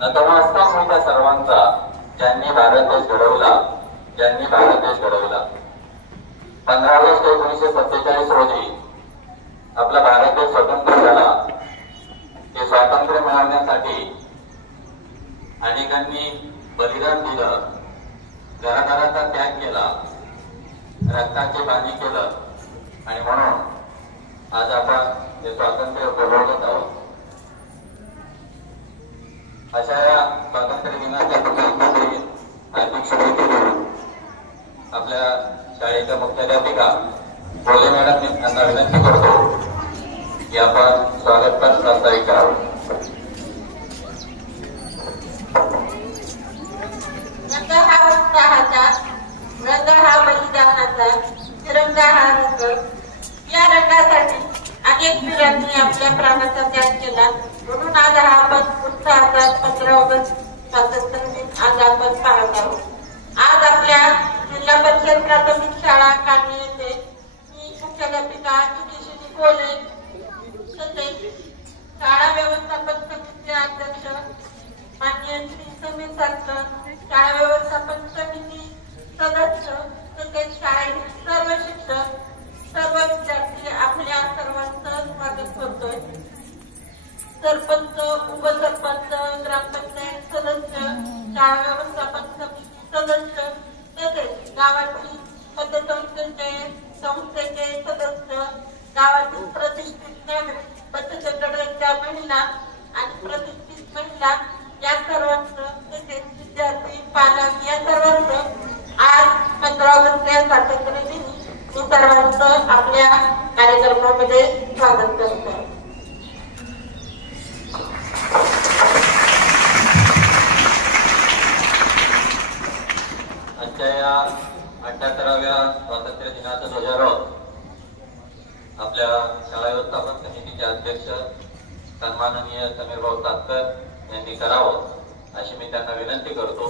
नतमस्तक होत्या सर्वांचा ज्यांनी भारत देश घडवला, ज्यांनी भारत देश घडवला. 15 ऑगस्ट 1947 रोजी आपला भारत देश स्वतंत्र झाला. ते स्वातंत्र्य मिळवण्यासाठी अनेकांनी बलिदान दिलं, घरादाराचा त्याग केला, रक्ताचे पाणी केलं आणि म्हणून आज आपण हे स्वातंत्र्य उपभोगत आहोत. अशा या स्वातंत्र्य दिनाच्या हार्दिक शुभेच्छा आपल्या शाळेच्या मुख्याध्यापिका बोले मॅडम यांना विनंती करतो की आपण स्वागत प्रास्ताविक करावं. रंग हा उत्साहाचा, रंग हा बलिदानाचा, तिरंगा हा रंग. या रंगासाठी अनेक वीरांनी आपल्या प्राणाचा त्याग केला. म्हणून आज हा आपण उत्साहाचा 15 ऑगस्ट स्वातंत्र्य दिन आज आपण पाहत आहोत. आज आपल्या जिल्हा परिषद प्राथमिक शाळा कान्हे येथे मी मुख्याध्यापिका ज्योतिषी बोले तसेच शाळा व्यवस्थापन समितीचे अध्यक्ष माननीय श्री समीर सारकर, शाळा व्यवस्थापन समिती सदस्य तसेच शाळेतील सर्व शिक्षक, सर्व विद्यार्थी आपल्या सर्वांचं स्वागत करतोय. सरपंच, उपसरपंच, ग्रामपंचायत सदस्य, शाळा व्यवस्थापन समिती सदस्य तसेच गावातील संस्थेचे सदस्य, गावातील प्रतिष्ठित नागरिक, बचत गटाच्या महिला आणि प्रतिष्ठित महिला या सर्वांचं तसेच विद्यार्थी, पालक या सर्वांचं आज 15 ऑगस्ट या स्वातंत्र्य दिनी मी सर्वांचं आपल्या कार्यक्रमामध्ये स्वागत करतो. आजच्या या 78व्या स्वातंत्र्य दिनाचा ध्वजारोहण आपल्या शाळा व्यवस्थापन समितीचे अध्यक्ष सन्माननीय समीरभाऊ सातकर यांनी करावं अशी मी त्यांना विनंती करतो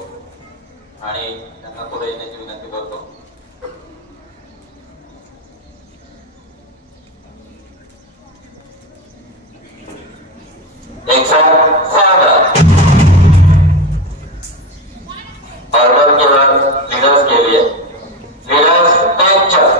आणि त्यांना पुढे येण्याची विनंती करतो. एक साथ स्वागत ऑर्डर केवल लीडर्स के लिए. Leaders take charge.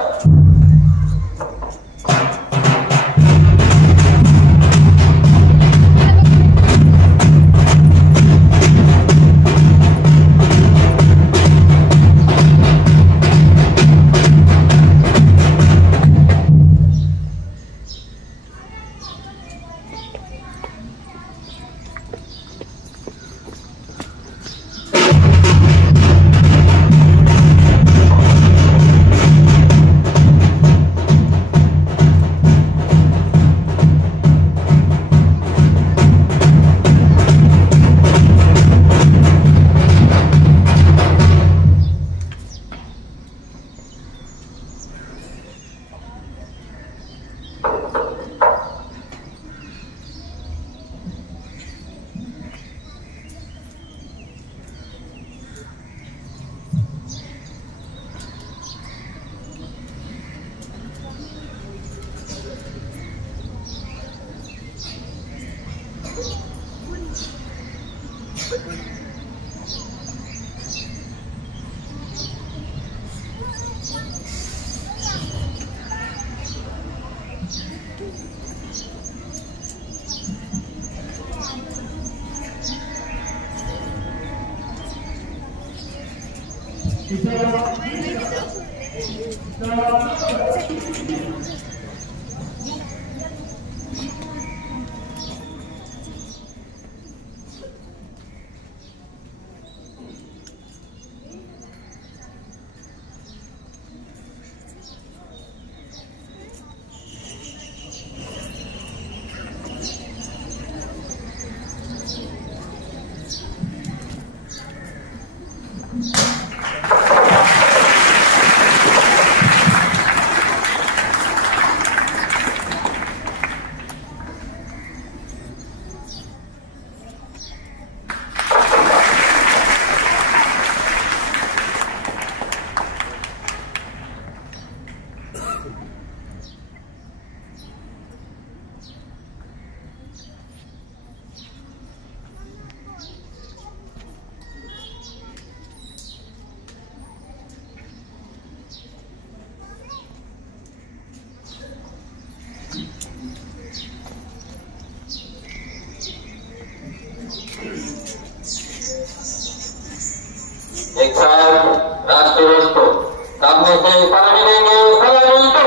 एक साथ राष्ट्र दोस्तों सामने से सलामी लेंगे, सलामी तो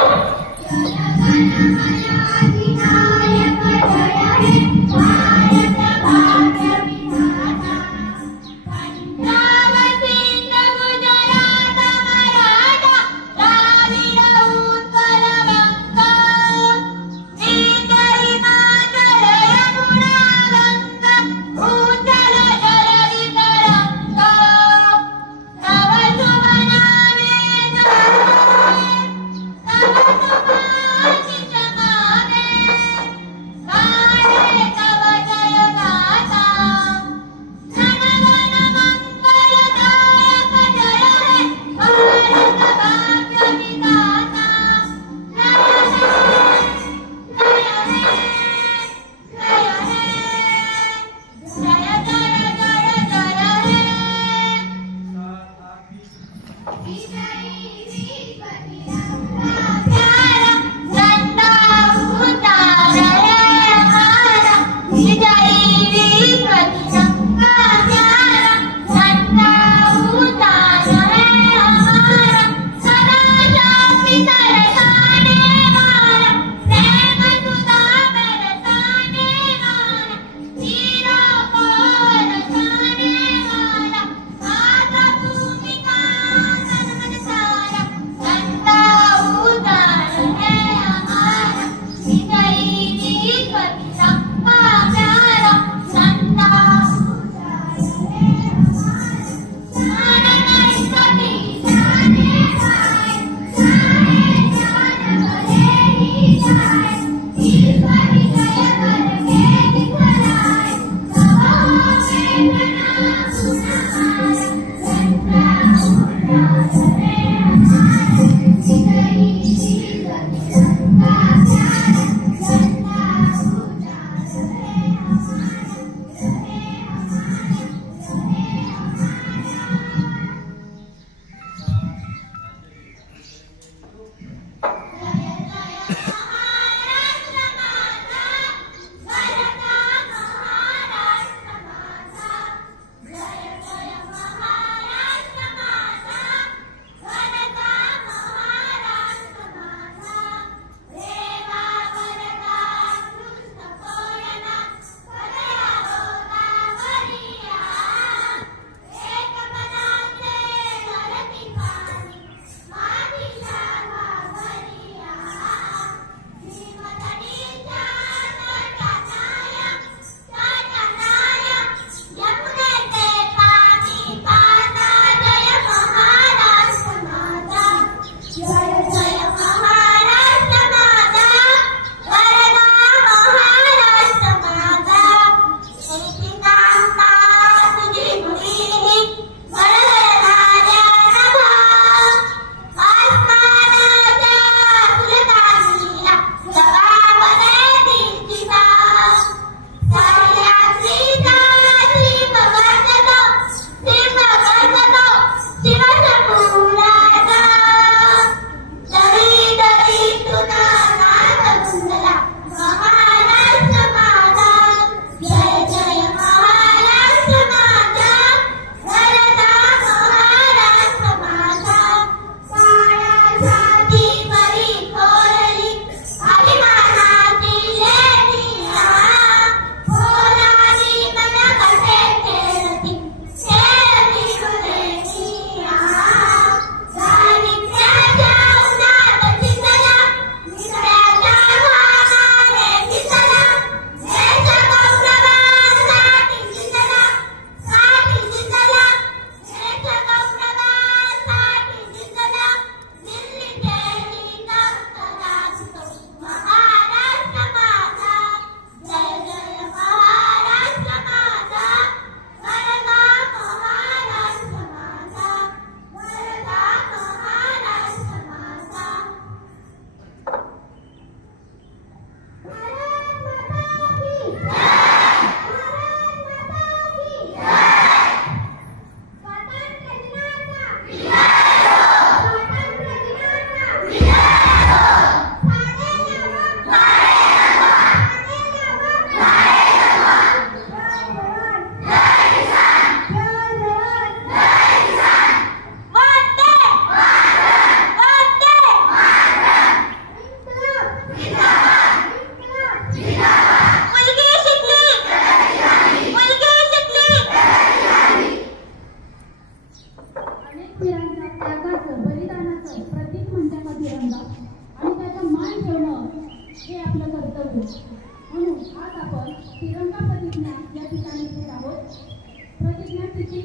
उपस्थिती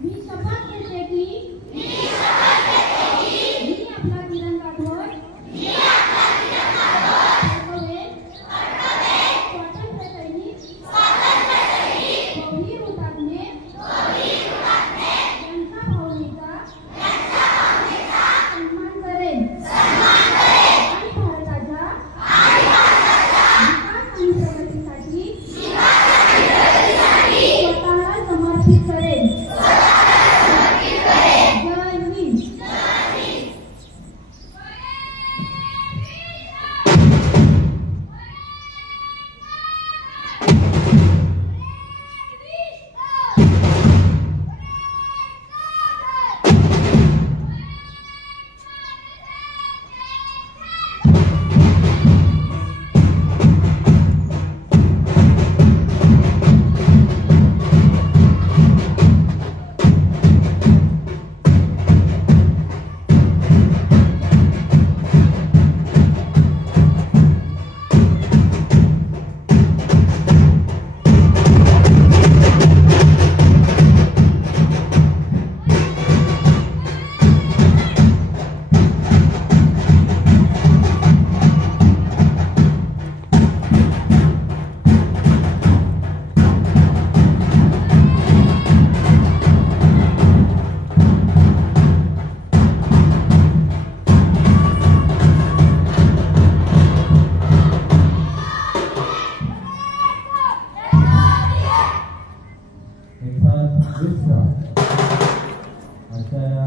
मी शपथ घेते की मी आपला तिरंगा ध्वज स्वातंत्र्य सैनिक गौरी हुतात्मे यांच्या भावनेचा सन्मान करेन आणि भारताच्या विकास आणि प्रगतीसाठी स्वतःला समर्पित करेन. जय हिंद. अशा